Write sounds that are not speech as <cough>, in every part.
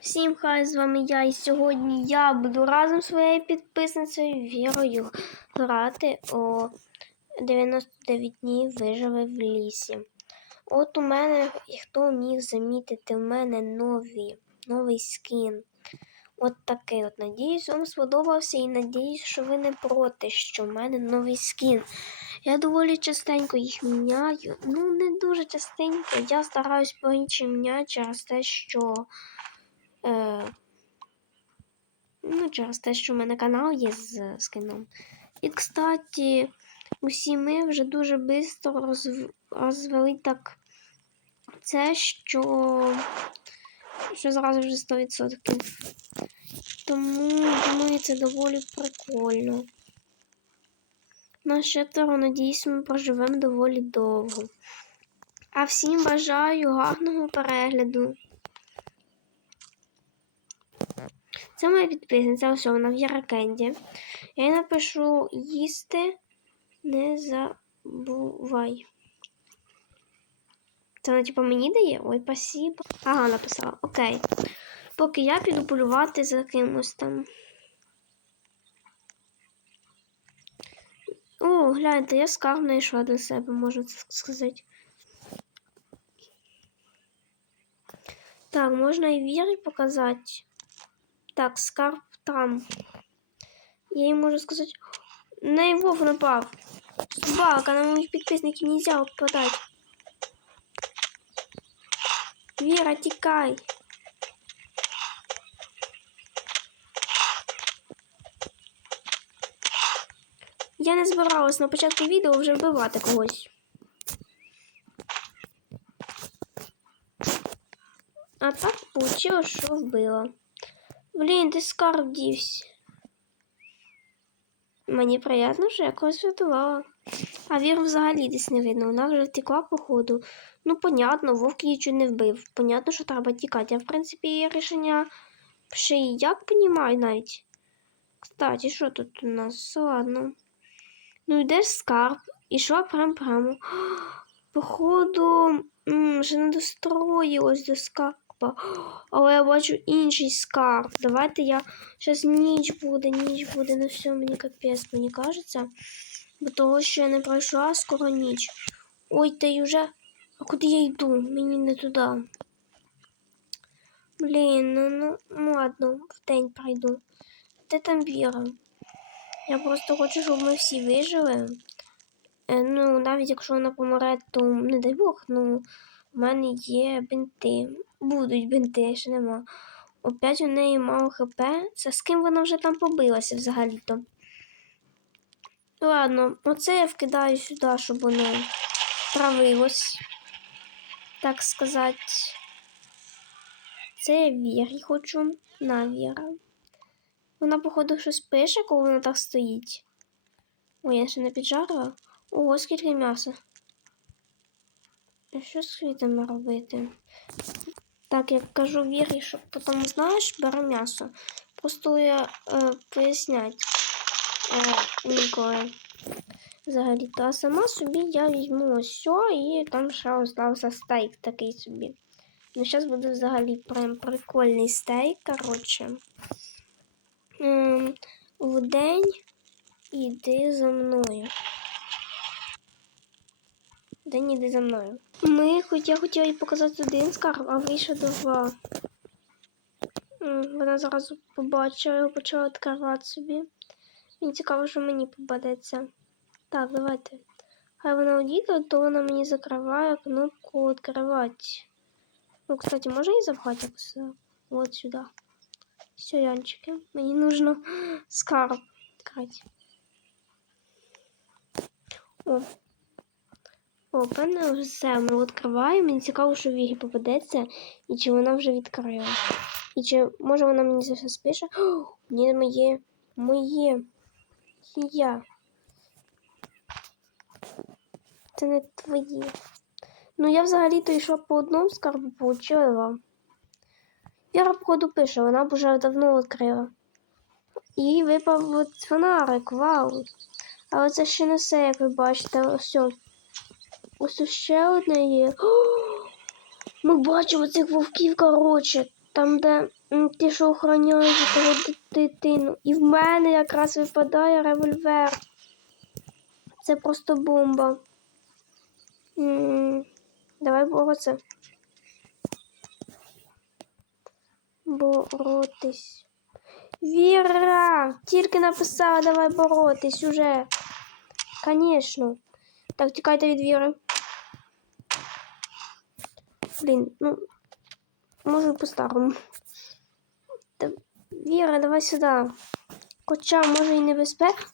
Всім хай з вами я, і сьогодні я буду разом з своєю підписницею Вірою грати у 99 днів виживе в лісі. От у мене, хто міг замітити, у мене нові, новий скін. От такий от. Надіюсь, вам сподобався і надіюсь, що ви не проти, що в мене новий скін. Я доволі частенько їх міняю. Ну, не дуже частенько. Я стараюсь по-іншій міняти через те, що. Е, ну, через те, що в мене канал є з скином. І, кстати, усі ми вже дуже швидко розв... розвели так це, що, що зразу вже 100%. Тому, думаю, це доволі прикольно. Нас четверо, надіюсь, ми проживемо доволі довго. А всім бажаю гарного перегляду. Це моя підписниця, ось вона Віра Кенді. Я їй напишу їсти не забувай. Це вона типу мені дає? Ой, спасибо. Ага, написала. Окей. Поки я піду полювати за кимось там. О, гляньте, я скарб знайшла для себе, можна це сказати. Так, можна і вірі показати. Так, скарб там. Я їй можу сказати. На неї вовк напав. Собака, на моїх підписників нельзя попадати. Віра, тікай. Я не збиралась на початку відео вже вбивати когось. А так вийшло, що вбила. Блін, ти скарб дівся. Мені приємно, що я врятувала. А віру взагалі десь не видно. Вона вже втекла, походу. Ну, понятно, вовк її чуть не вбив. Понятно, що треба тікати. Я, в принципі, її рішення ще і як понімаю навіть. Кстати, що тут у нас? Ладно. Ну, йдеш скарб. І що прям прямо. <gasps> Походу, вже не достроїлось до скарба. Але я бачу інший скарб. Давайте я. Зараз ніч буде, ніч буде. Ну все, мені капець, мені кажеться. Бо того, що я не пройшла, скоро ніч. Ой, та й уже. А куди я йду? Мені не туди. Блін, ну, ну, ну ладно, в день пройду. Де там Віра? Я просто хочу, щоб ми всі вижили. Е, ну, навіть якщо вона помре, то не дай Бог, ну, в мене є бинти. Будуть бинти, ще нема. Опять у неї мало хп. Це з ким вона вже там побилася взагалі-то. Ладно, оце я вкидаю сюди, щоб воно травилось. Так сказати. Це я вірі хочу на віра. Вона, походу, щось пише, коли вона так стоїть. Ой, я ще не піджарила. Ого, скільки м'яса. А що з квітами робити? Так, як кажу Вірі, що потім знаєш, бере м'ясо. Просто я е, пояснять е, інколи. Взагалі-то. А сама собі я візьму ось все і там ще остався стейк такий собі. Ну, зараз буде взагалі прям прикольний стейк, коротше. Ем, в день іди за мною. День іди за мною. Ми, хоч я хотіла їй показати один скарб, а вийшло два. Вона зразу побачила і почала відкривати собі. Мені цікаво, що мені попадеться. Так, давайте. Хай вона одійде, то вона мені закриває кнопку відкривати. Ну, кстати, можна її запхати якось? Вот сюди. Все, Янчики, мені нужно скарб відкрити. О. О, певне, все, ми відкриваємо. Мені цікаво, що Вігі попадеться, і чи вона вже відкрила. І чи може вона мені за все спише? О, ні, моє. Моє. Я. Це не твої. Ну, я взагалі-то йшла по одному скарбу, получила. Віра, походу, пише, вона б уже давно відкрила. Їй випав от фонарик, вау. Але це ще не все, як ви бачите, ось. Ось ще одне є. <gasps> Ми бачимо цих вовків, коротше. Там, де м, ті, що охороняють того дитину. І в мене якраз випадає револьвер. Це просто бомба. М, Давай боротися. Боротись. Віра! Тільки написала, давай боротись уже. Конечно. Так, тікайте від віри. Блін, ну, може по-старому. Та, Віра, давай сюди. Хоча, може і небезпека.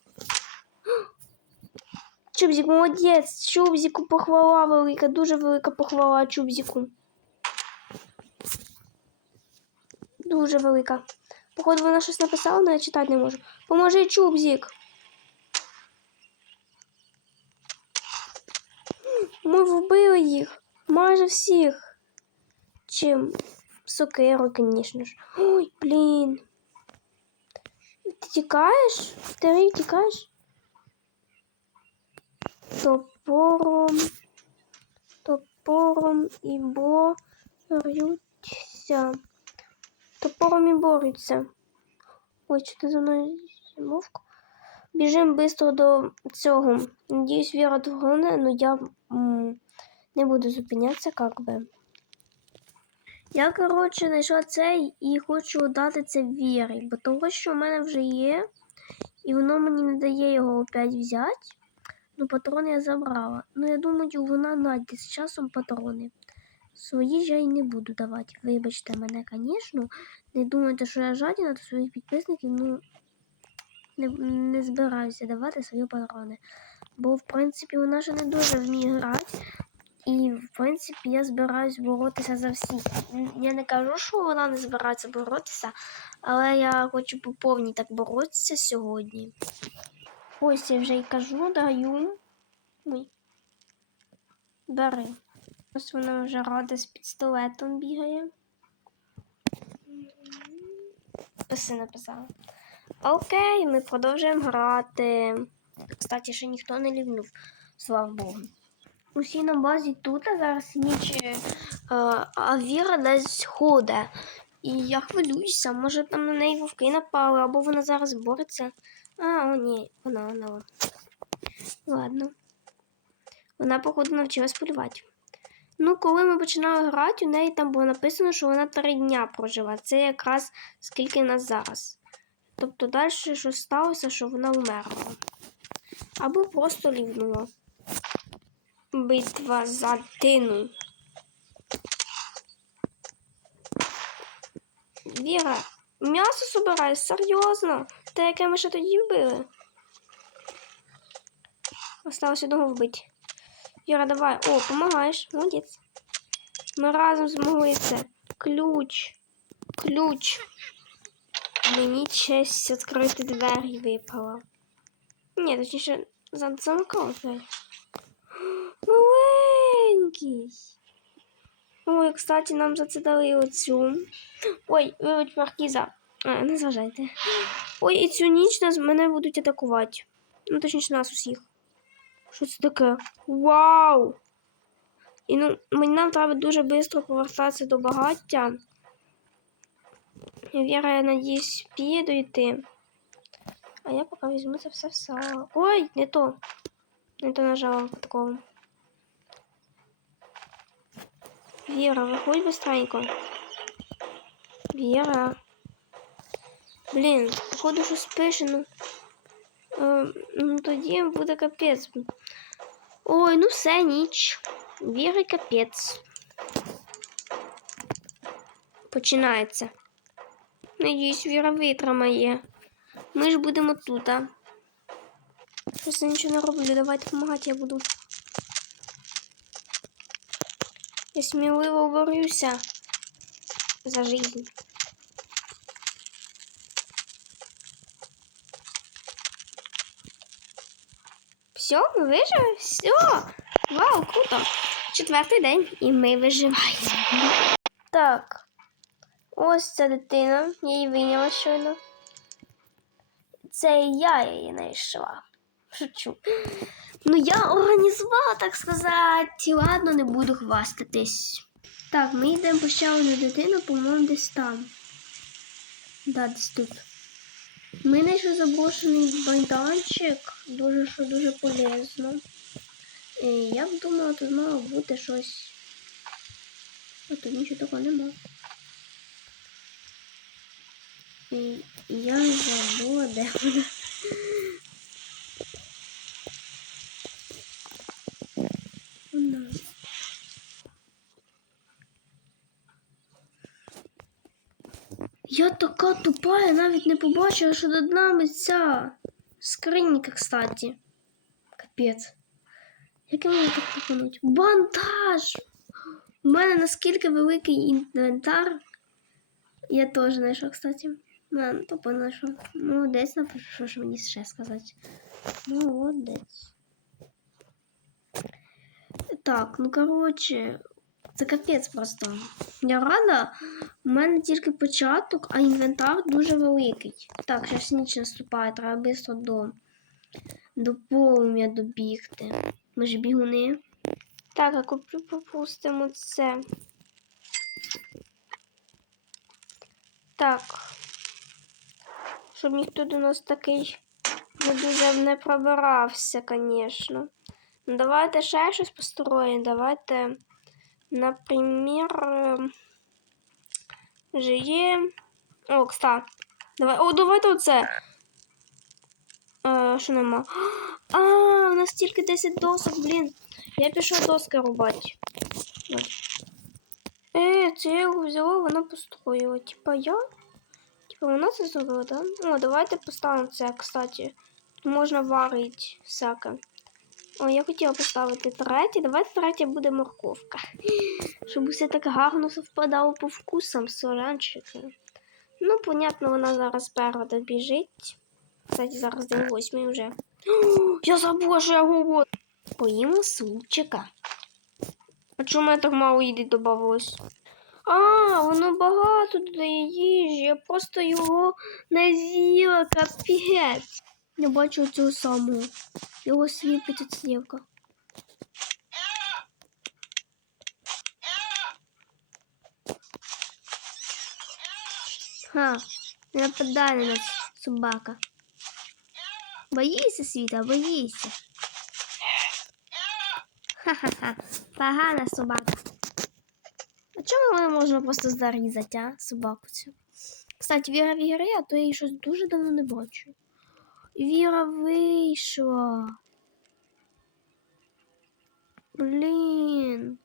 Чубзик, молодець. Чубзику похвала велика, дуже велика похвала Чубзику. Дуже велика. Походу, вона щось написала, але я читати не можу. Поможи, Чубзик. Ми вбили їх. Майже всіх. Чим? Сокеру, звісно ж. Ой, блін. Ти тікаєш? Ти тікаєш? Топором. Топором і борються. Топором і борються. Ой, що ти за мною мовку? Біжим швидко до цього. Надіюсь, Віра догоне, але я м, не буду зупинятися, як би. Я, коротше, знайшла цей і хочу дати це Вірі, бо того, що в мене вже є, і воно мені не дає його опять взяти. Ну, патрони я забрала. Ну, я думаю, вона знайде з часом патрони. Свої ж я й не буду давати. Вибачте мене, звісно. Не думайте, що я жадіна до своїх підписників, ну не, не збираюся давати свої патрони. Бо, в принципі, вона ще не дуже вміє грати. І, в принципі, я збираюсь боротися за всіх. Я не кажу, що вона не збирається боротися, але я хочу по повній так боротися сьогодні. Ось я вже й кажу, даю. Ой. Бери. Ось вона вже рада з пістолетом бігає. Писи написала. Окей, ми продовжуємо грати. Кстати, ще ніхто не лівнув, слава Богу. Усі на базі тут, а зараз ніч, е, а Віра десь ходить. І я хвилююся, може там на неї вовки напали, або вона зараз бореться. А, о, ні, вона, вона. Ладно. Вона, походу, навчилась полювати. Ну, коли ми починали грати, у неї там було написано, що вона три дня прожила. Це якраз скільки нас зараз. Тобто далі щось сталося, що вона вмерла. Або просто лівнула. Битва за тину. Віра, м'ясо собирає, серйозно. Те, яке ми ще тоді вбили. Осталось одного вбити. Віра, давай. О, помагаєш. Молодець. Ми разом змогли це. Ключ. Ключ. Мені честь відкрити двері випала. Ні, точніше, за- замикала двері. Маленький. Ой, кстати, нам за це дали оцю. Ой, вибач, маркіза. А, не зважайте. Ой, і цю ніч нас мене будуть атакувати. Ну, точніше, нас усіх. Що це таке? Вау! І ну, мені нам треба дуже швидко повертатися до багаття. Віра, я надіюсь, спіє дойти. А я поки візьму це все в сало. Ой, не то. Не то нажала такого. Віра, виходь быстренько. Віра. Блін, походу, що спише, ну. Е, ну тоді буде капець. Ой, ну все, ніч. Віри капець. Починається. Надіюсь, Віра витримає. Ми ж будемо тут, а. Щось я нічого не роблю. Давайте допомагати я буду. Я сміливо борюся за жизнь. Все, ми вижили? Все. Вау, круто. Четвертий день і ми виживаємо. Так. Ось ця дитина. Я її вийняла щойно. Це я її знайшла. Шучу. Ну, я організувала, так сказати. Ладно, не буду хвастатись. Так, ми йдемо по ще дитину, по-моєму, десь там. Да, десь тут. Ми знайшли заброшений майданчик, дуже що дуже полезно. І я б думала, тут мало бути щось. А тут нічого такого нема. І я забула, де вона. Я така тупа, я навіть не побачила, що над нами ця скринька, кстати. Капець. Як я можу так тупануть? Бандаж! У мене наскільки великий інвентар. Я теж знайшов, кстати. Ну, тупо знайшов. Молодець, напишу, що мені ще сказати. Молодець. Так, ну коротше, це капець просто. Я рада, у мене тільки початок, а інвентар дуже великий. Так, зараз ніч наступає, треба швидко до, до полум'я добігти. Ми ж бігуни. Так, а куплю пропустимо це. Так. Щоб ніхто до нас такий не дуже не пробирався, звісно. Ну, давайте ще щось построїмо. Давайте, наприклад, вже є. О, кстати. Давай. О, давайте оце. Е, що нема? А, у нас тільки 10 досок, блін. Я пішов доски рубати. От. Е, це я його взяла, вона построїла. Типа я? Типа вона це зробила, да? О, давайте поставимо це, кстати. Тут можна варити всяке. О, я хотіла поставити третє. Давайте третє буде морковка. <gasps> Щоб усе так гарно совпадало по вкусам солянчики. Ну, понятно, вона зараз перша добіжить. Кстати, зараз день восьмий вже. <gasps> Я забула, що я говорю. Поїмо супчика. А чому мене так мало їди додавалось? А, воно багато додає їжі. Я просто його не з'їла, капець. Я бачу цього самого. Його сліпить от слівка. Ха, не нападай на нас, собака. Боїшся, світа, боїшся. Ха-ха-ха, погана собака. А чому ми можемо просто зарізати, а, собаку цю? Кстати, Віра в ігрі, а то я її щось дуже давно не бачу. Віра вийшла. Блін.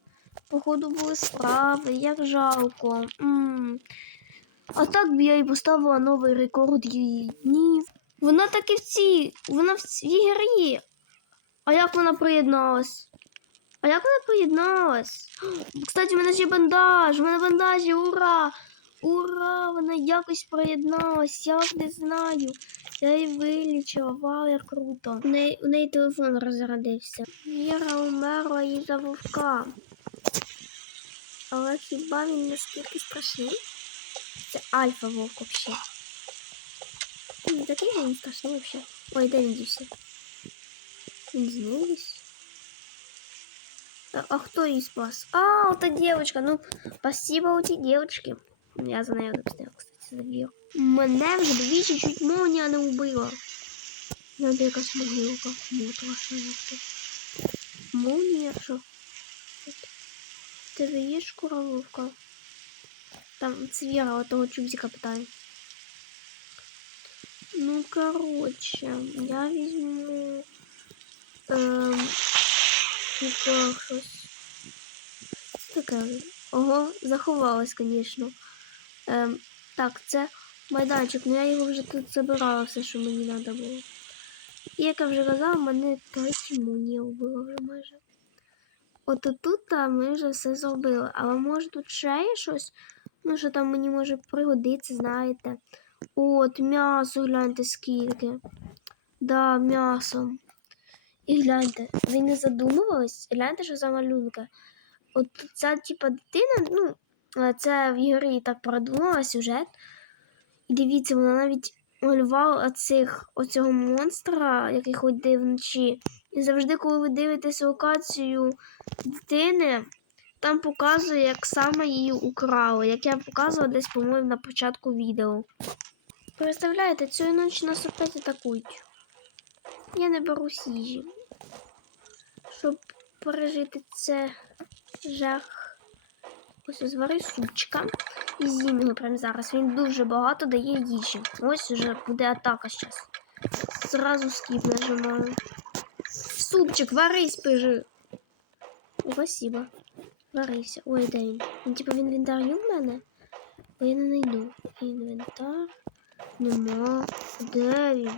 Походу були справи, як жалко. м А так би я і поставила новий рекорд її днів. Вона так і в цій. Вона в цій ігрі. А як вона приєдналась? А як вона приєдналась? Кстати, в мене ще бандаж, в мене бандажі, ура! Ура! Вона якось приєдналась, я не знаю. Я її вилічила, вау, як круто. У неї, у неї телефон розрядився. Віра умерла із-за вовка. Але хіба він настільки страшний? Це альфа вовк взагалі. Не такий він страшний взагалі. Ой, де він дівся? Він знову? А, а кто ее спас? А, это девочка. Ну, спасибо эти девочки. Я за нею обстоял, кстати, забил. Мене вже двічі чуть молния не убила. Надо якась могилка. Мутила, що я тут. Молния, що? Тебе є шкуровка? Там цвіра отого чубзика питає. Ну, короче, я візьму... Ем... Типа щось. Таке. Ого, заховалась, звісно. Ем, так, це майданчик, ну я його вже тут забирала все, що мені треба було. І як я вже казала, мене третій мунія вбило вже майже. От тут ми вже все зробили. Але може тут ще є щось? Ну, що там мені може пригодиться, знаєте. От, м'ясо, гляньте скільки. Да, м'ясо. І гляньте, ви не задумувались? Гляньте, що за малюнка. От ця, типа, дитина, ну, е, це в ігрі так продумала сюжет. І дивіться, вона навіть малювала оцих, оцього монстра, який ходить вночі. І завжди, коли ви дивитесь локацію дитини, там показує, як саме її украли, як я показувала десь, по-моєму, на початку відео. Представляєте, цієї ночі нас опять атакують. Я не беру їжі. Щоб пережити це жах. Ось звари супчика. І з'їм прямо зараз. Він дуже багато дає їжі. Ось уже буде атака зараз. Зразу скіп нажимаю. Супчик, варись, пижи. Спасибо. Варився. Ой, де він? Він типу в інвентарі в мене? Бо я не знайду. Інвентар. Нема. Де він?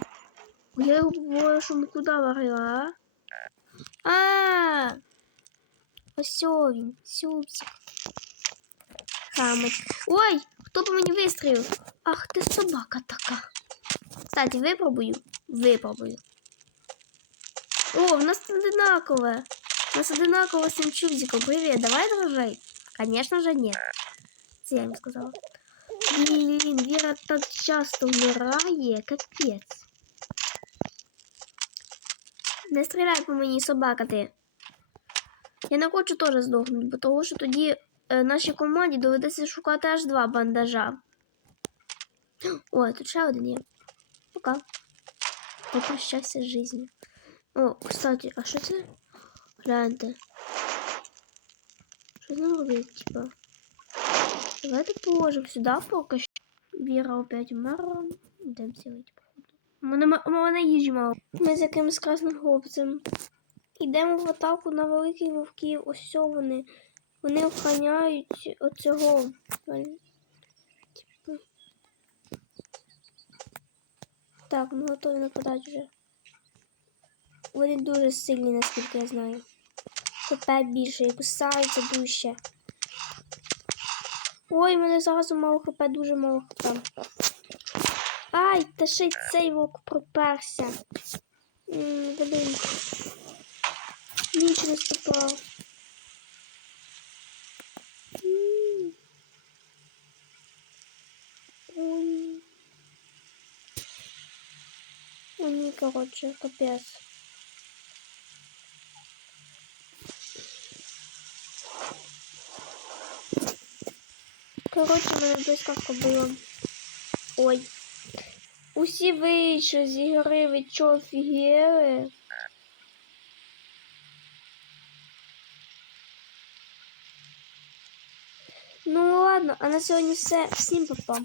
Я його більше куди варила, а? А! Ось він, супчик. Хамить. Ой, хто по мені вистрілив? Ах ти собака така. Кстати, випробую. Випробую. О, в нас одинакове. У нас одинаково с этим чудиком. Привет, давай дружить? Конечно же нет. Це я їм сказала. Блін, Віра так часто вмирає, капець. Не стріляй по мені, собака ти. Я не хочу теж здохнути, бо того, що тоді е, нашій команді доведеться шукати аж два бандажа. Ой, тут ще один є. Пока. Попрощайся з життю. О, кстати, а що це? Гляньте. Що з ним робити, типа? Давайте положимо сюди поки що. Віра опять вмерла. Йдемо сілити, походу. У мене, у мене їжі мало. Ми з якимось красним хлопцем. Йдемо в атаку на великих вовків. Ось вони. Вони охороняють оцього. Типу. Так, ми готові нападати вже. Вони дуже сильні, наскільки я знаю. ХП більше і кусаються дужче. Ой, мене зараз мало хп, дуже мало хп. Ай, та ще й цей вовк проперся. М, Блін. Ніч. О, ні, коротше, капець. Коротше, мене блискавка була. Ой. Усі вийшли з ігри, ви чо офігели? Ну ладно, а на сьогодні все. Всім па-па.